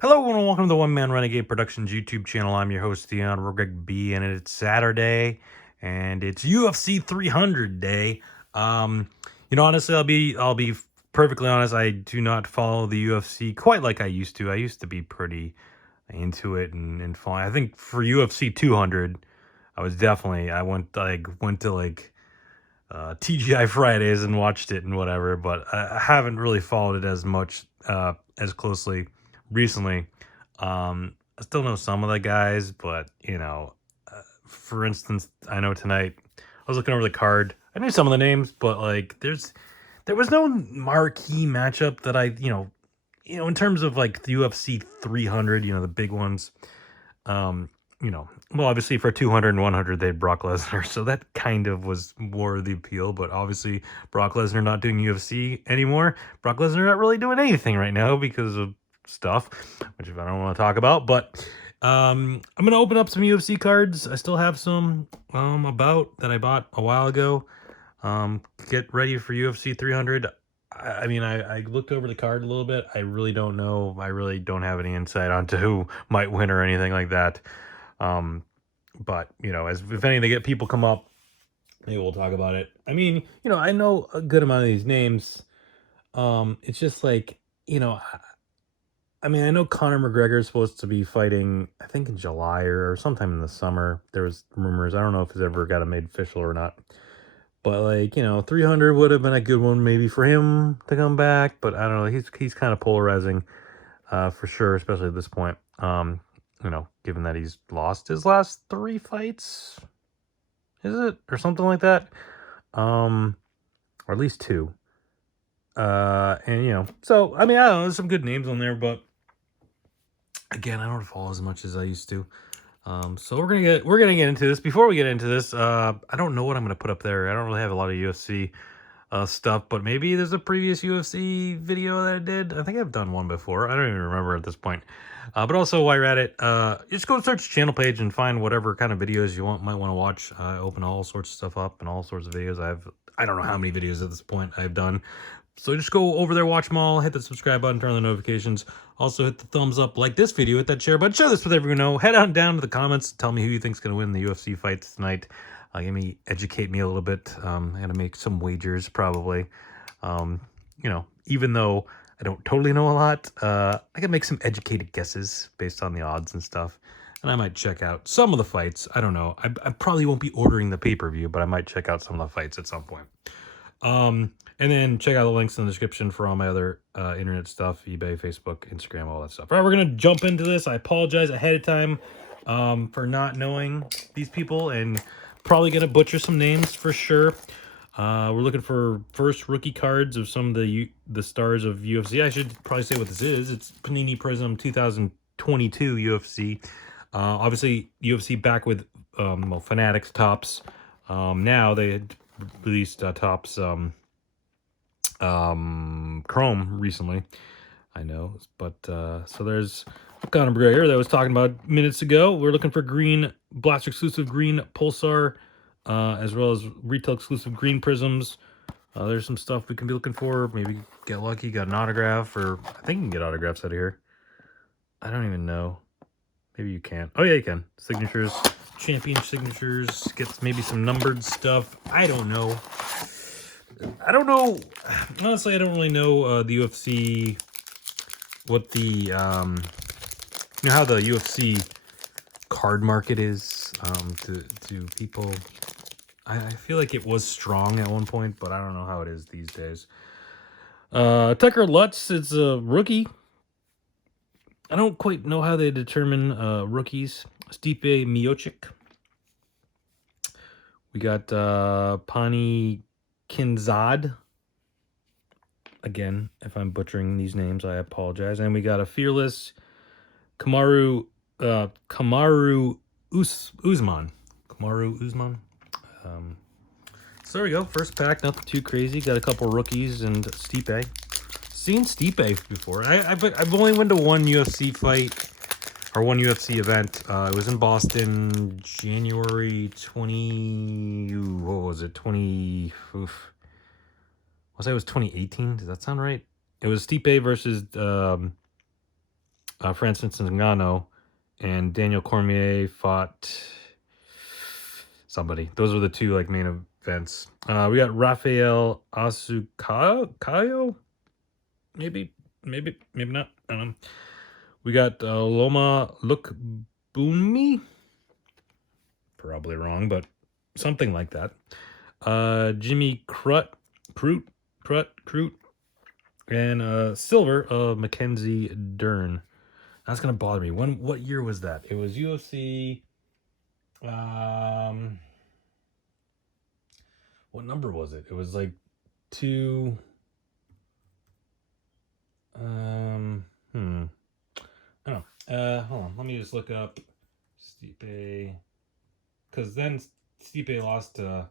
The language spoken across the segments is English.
Hello and welcome to the One Man Renegade Productions YouTube channel. I'm your host, the Honorable Greg B, and it's Saturday, and it's UFC 300 day. Honestly, I'll be perfectly honest. I do not follow the UFC quite like I used to. I used to be pretty into it and following. I think for UFC 200, I went to TGI Fridays and watched it and whatever, but I haven't really followed it as much as closely recently. I still know some of the guys, but for instance, I know tonight I was looking over the card. I knew some of the names, but there was no marquee matchup that in terms of like the UFC 300, the big ones. Um, well, obviously for 200 and 100, they had Brock Lesnar, so that kind of was more of the appeal. But obviously, Brock Lesnar not doing UFC anymore. Brock Lesnar not really doing anything right now because of stuff, which I don't want to talk about. But I'm gonna open up some UFC cards. I still have some about that I bought a while ago. Get ready for UFC 300. I looked over the card a little bit. I really don't know. I really don't have any insight onto who might win or anything like that. Um, but as if any of they get people come up, maybe we'll talk about it. I know a good amount of these names. It's just like I know Conor McGregor is supposed to be fighting, I think in July or sometime in the summer. There was rumors. I don't know if it's ever got made official or not. But 300 would have been a good one maybe for him to come back. But I don't know. He's kind of polarizing, for sure, especially at this point. Given that he's lost his last three fights, is it or something like that? Or at least two. So I don't know. There's some good names on there, but again, I don't follow as much as I used to. So we're gonna get into this. Before we get into this, I don't know what I'm gonna put up there. I don't really have a lot of UFC stuff, but maybe there's a previous UFC video that I did. I think I've done one before. I don't even remember at this point. But also while you're at it, just go search the channel page and find whatever kind of videos you might want to watch. I open all sorts of stuff up and all sorts of videos. I don't know how many videos at this point I've done. So just go over there, watch them all, hit the subscribe button, turn on the notifications. Also hit the thumbs up, like this video, hit that share button, share this with everyone you know. Head on down to the comments, tell me who you think's gonna win the UFC fights tonight. Educate me a little bit. I'm gonna make some wagers probably. Even though I don't totally know a lot, I can make some educated guesses based on the odds and stuff. And I might check out some of the fights. I don't know. I probably won't be ordering the pay-per-view, but I might check out some of the fights at some point. And then check out the links in the description for all my other internet stuff, eBay, Facebook, Instagram, all that stuff. All right, we're gonna jump into this. I apologize ahead of time for not knowing these people and probably gonna butcher some names for sure. We're looking for first rookie cards of some of the stars of UFC. I should probably say what this is. It's Panini Prizm 2022 UFC. Obviously, UFC back with Fanatics Tops. Now they had released Tops Chrome recently. I know, but so there's Conor McGregor that I was talking about minutes ago. We're looking for green Blaster exclusive green Pulsar, as well as retail exclusive green prisms. There's some stuff we can be looking for. Maybe get lucky, got an autograph, or I think you can get autographs out of here. I don't even know. Maybe you can. Oh yeah, you can. Signatures, champion signatures. Get maybe some numbered stuff. I don't know. Honestly, I don't really know the UFC. What the how the UFC card market is to people. I feel like it was strong at one point, but I don't know how it is these days. Tucker Lutz is a rookie. I don't quite know how they determine rookies. Stipe Miocic. We got Pani Kinzad. Again, if I'm butchering these names, I apologize. And we got a fearless Kamaru Usman. Kamaru Usman. So there we go. First pack, nothing too crazy. Got a couple rookies and Stipe. Seen Stipe before. I've only went to one UFC fight or one UFC event. It was in Boston, January 20. What was it? 20. Oof. Was it was 2018? Does that sound right? It was Stipe versus Francis Ngannou and Daniel Cormier fought somebody. Those were the two like main events. We got Rafael Asukayo, maybe not. I don't know. We got Loma Lookboomy, probably wrong, but something like that. Jimmy Crute, and silver of Mackenzie Dern. That's gonna bother me. What year was that? It was UFC. What number was it? It was like two. I don't know. Hold on. Let me just look up Stipe, because then Stipe lost to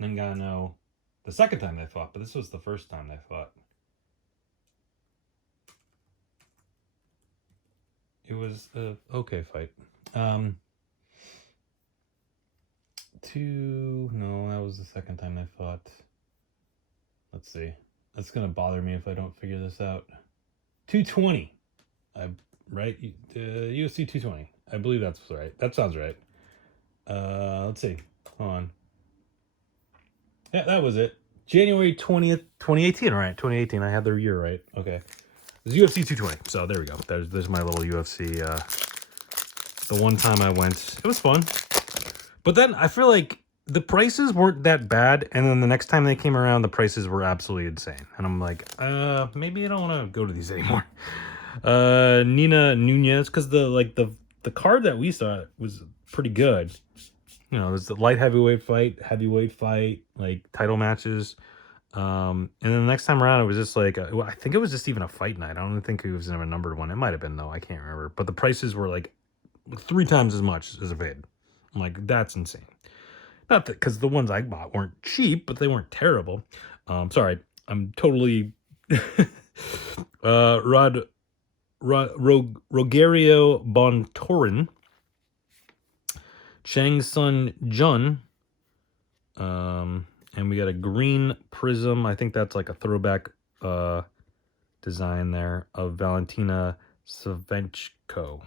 Ngannou the second time they fought, but this was the first time they fought. It was a okay fight. No, that was the second time they fought. Let's see. That's gonna bother me if I don't figure this out. 220. Right? UFC 220. I believe that's right. That sounds right. Let's see. Hold on. Yeah, that was it. January 20th, 2018. All right, 2018. I had the year right. Okay. It was UFC 220. So there we go. There's my little UFC. The one time I went, it was fun. But then I feel like the prices weren't that bad, and then the next time they came around, the prices were absolutely insane. And I'm like, maybe I don't want to go to these anymore. Nina Nunez, because the card that we saw was pretty good. You know, it was the light heavyweight fight, like title matches. And then the next time around, it was just like, I think it was just even a fight night. I don't think it was even a numbered one. It might have been, though. I can't remember. But the prices were like 3 times as much as a vid. I'm like, that's insane. Not that, because the ones I bought weren't cheap, but they weren't terrible. Sorry, I'm totally Rogerio Bontorin, Chang Sun Jun, and we got a green prism. I think that's like a throwback design there of Valentina Savenchko.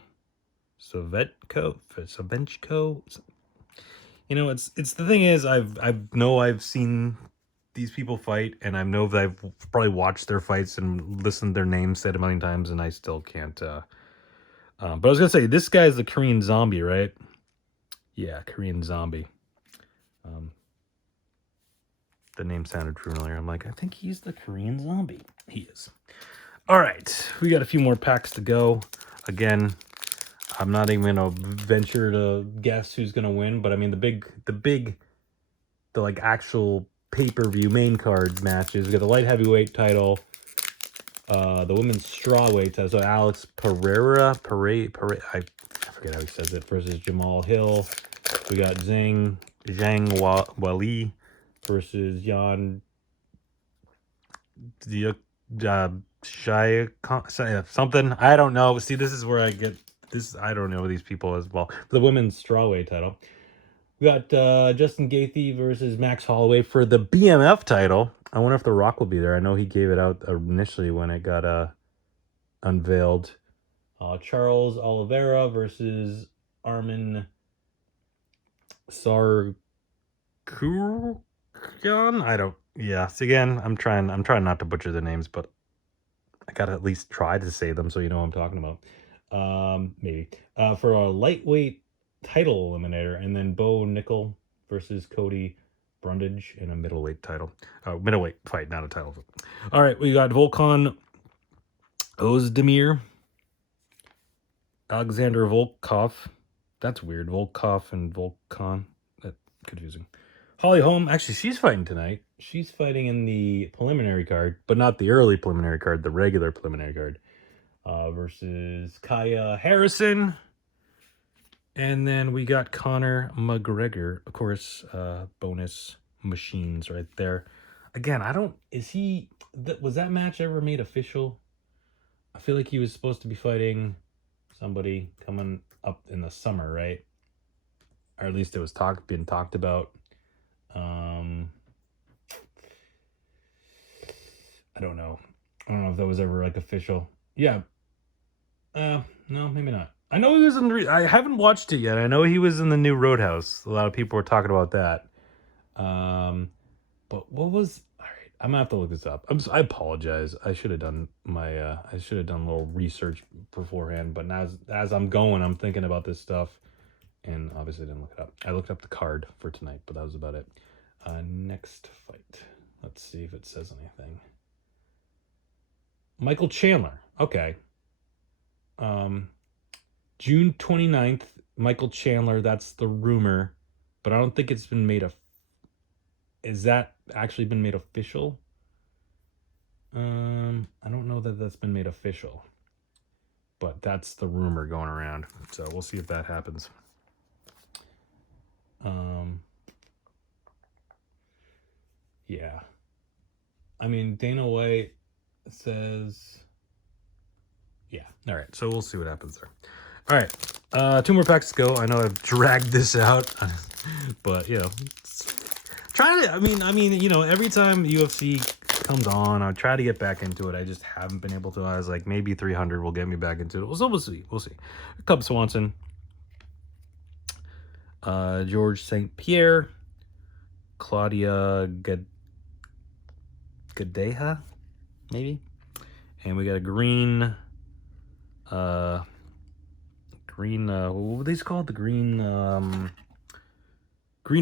You know, it's the thing is, I've seen these people fight, and I know that I've probably watched their fights and listened to their names said a million times, and I still can't. But I was gonna say, this guy's the Korean Zombie, right? Yeah, Korean Zombie. The name sounded familiar. I'm like, I think he's the Korean Zombie. He is. All right, we got a few more packs to go. Again, I'm not even gonna venture to guess who's gonna win, but I mean the like actual pay-per-view main card matches. We got the light heavyweight title, the women's strawweight title. So Alex Pereira, I forget how he says it, versus Jamal Hill. We got Zhang Wali versus Yan something. I don't know. See, this is where I get this. I don't know these people as well. The women's strawweight title. We got Justin Gaethje versus Max Holloway for the BMF title. I wonder if The Rock will be there. I know he gave it out initially when it got unveiled. Charles Oliveira versus Armin Sarkisian. I don't. Yes, again, I'm trying not to butcher the names, but I gotta at least try to say them so you know what I'm talking about. Maybe for a lightweight title eliminator, and then Bo Nickel versus Cody Brundage in a middleweight fight, not a title. All right, we got Volkan Ozdemir, Alexander Volkov. That's weird. Volkov and Volkan. That's confusing. Holly Holm, actually, she's fighting tonight. She's fighting in the preliminary card, but not the early preliminary card, the regular preliminary card, versus Kaya Harrison. And then we got Conor McGregor, of course, bonus machines right there. Again, was that match ever made official? I feel like he was supposed to be fighting somebody coming up in the summer, right? Or at least it was being talked about. I don't know. I don't know if that was ever like official. Yeah. No, maybe not. I know he was in. I haven't watched it yet. I know he was in the new Roadhouse. A lot of people were talking about that. But what was? All right, I'm gonna have to look this up. I apologize. I should have done my. I should have done a little research beforehand. But now, as I'm going, I'm thinking about this stuff, and obviously didn't look it up. I looked up the card for tonight, but that was about it. Next fight. Let's see if it says anything. Michael Chandler. Okay. June 29th, Michael Chandler, that's the rumor, but I don't think it's been made is that actually been made official? I don't know that that's been made official, but that's the rumor going around. So we'll see if that happens. Yeah. I mean, Dana White says, yeah. All right. So we'll see what happens there. All right. 2 more packs to go. I know I've dragged this out, but trying to. I mean, every time UFC comes on, I try to get back into it. I just haven't been able to. I was like, maybe 300 will get me back into it. So we'll see. We'll see. Cub Swanson, George St. Pierre, Claudia Gadeja, maybe, and we got a green. What were these called? The green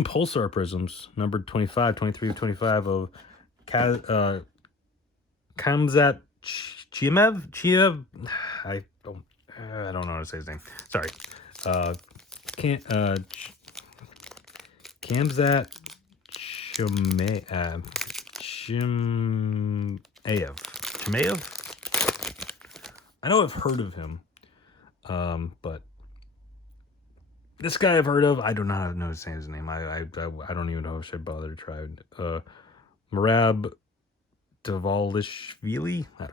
pulsar prisms, numbered 25, 23, 25 of Kamzat Chiev. I don't know how to say his name. Sorry. Kamzat Chimaev. I know I've heard of him. But this guy I've heard of, I do not know his name. I don't even know if I should bother to try. Marab Davalishvili? I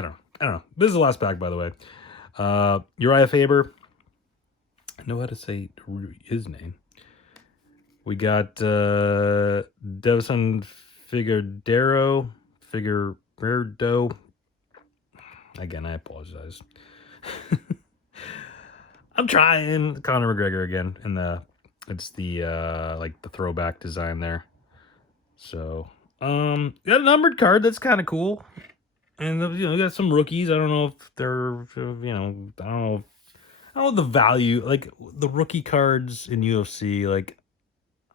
don't know. This is the last pack, by the way. Uriah Faber. I know how to say his name. We got Devson Figueroa. Again, I apologize. I'm trying. Conor McGregor again, and it's the like the throwback design there. So got a numbered card that's kind of cool, and got some rookies. I don't know if they're I don't know the value, like the rookie cards in UFC. Like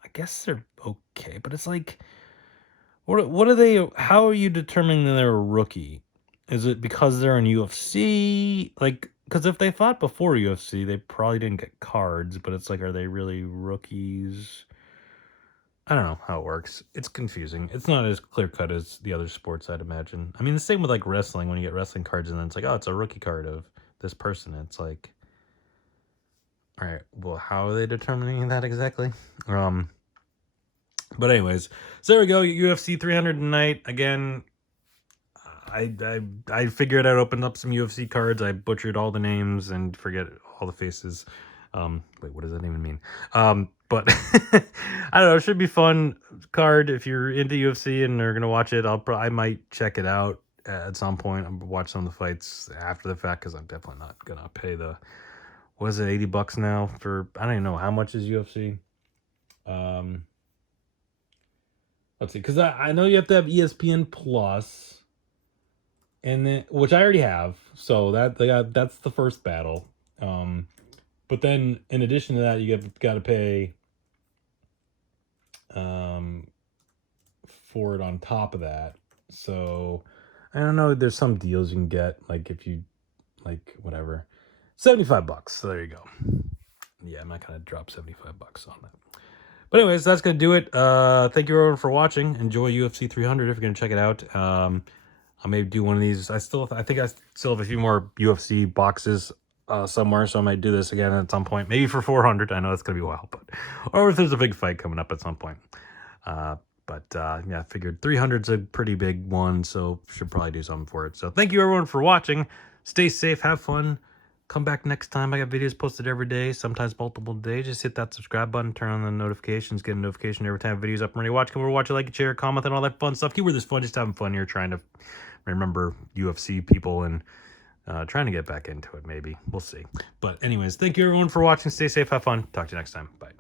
I guess they're okay, but it's like what are they? How are you determining that they're a rookie? Is it because they're in UFC? Like, because if they fought before UFC, they probably didn't get cards, but it's like, are they really rookies? I don't know how it works. It's confusing. It's not as clear-cut as the other sports, I'd imagine. I mean, the same with, like, wrestling. When you get wrestling cards, and then it's like, oh, it's a rookie card of this person. It's like, all right, well, how are they determining that exactly? But anyways, so there we go. UFC 300 tonight. Again, I figured I'd open up some UFC cards. I butchered all the names and forget all the faces. Wait, what does that even mean? But I don't know. It should be fun card if you're into UFC and are gonna watch it. I might check it out at some point. I'm watch some of the fights after the fact because I'm definitely not gonna pay the what is it, $80 now for, I don't even know how much is UFC. Let's see, because I know you have to have ESPN Plus. And then, which I already have, so that's the first battle. But then in addition to that, you got to pay for it on top of that. So I don't know. There's some deals you can get, like if you like whatever, $75. So there you go. Yeah, I'm not gonna drop $75 on that. But anyways, that's gonna do it. Thank you everyone for watching. Enjoy UFC 300 if you're gonna check it out. I may do one of these. I think I still have a few more UFC boxes somewhere, so I might do this again at some point. Maybe for 400. I know it's gonna be a while, but or if there's a big fight coming up at some point. Yeah, I figured 300's a pretty big one, so should probably do something for it. So thank you everyone for watching. Stay safe, have fun. Come back next time. I got videos posted every day, sometimes multiple days. Just hit that subscribe button, turn on the notifications, get a notification every time videos up and ready to watch. Come over, watch it, like it, share, comment, and all that fun stuff. Keep with this fun, just having fun here, trying to remember UFC people and Trying to get back into it, maybe. We'll see. But anyways, thank you everyone for watching. Stay safe, have fun. Talk to you next time. Bye.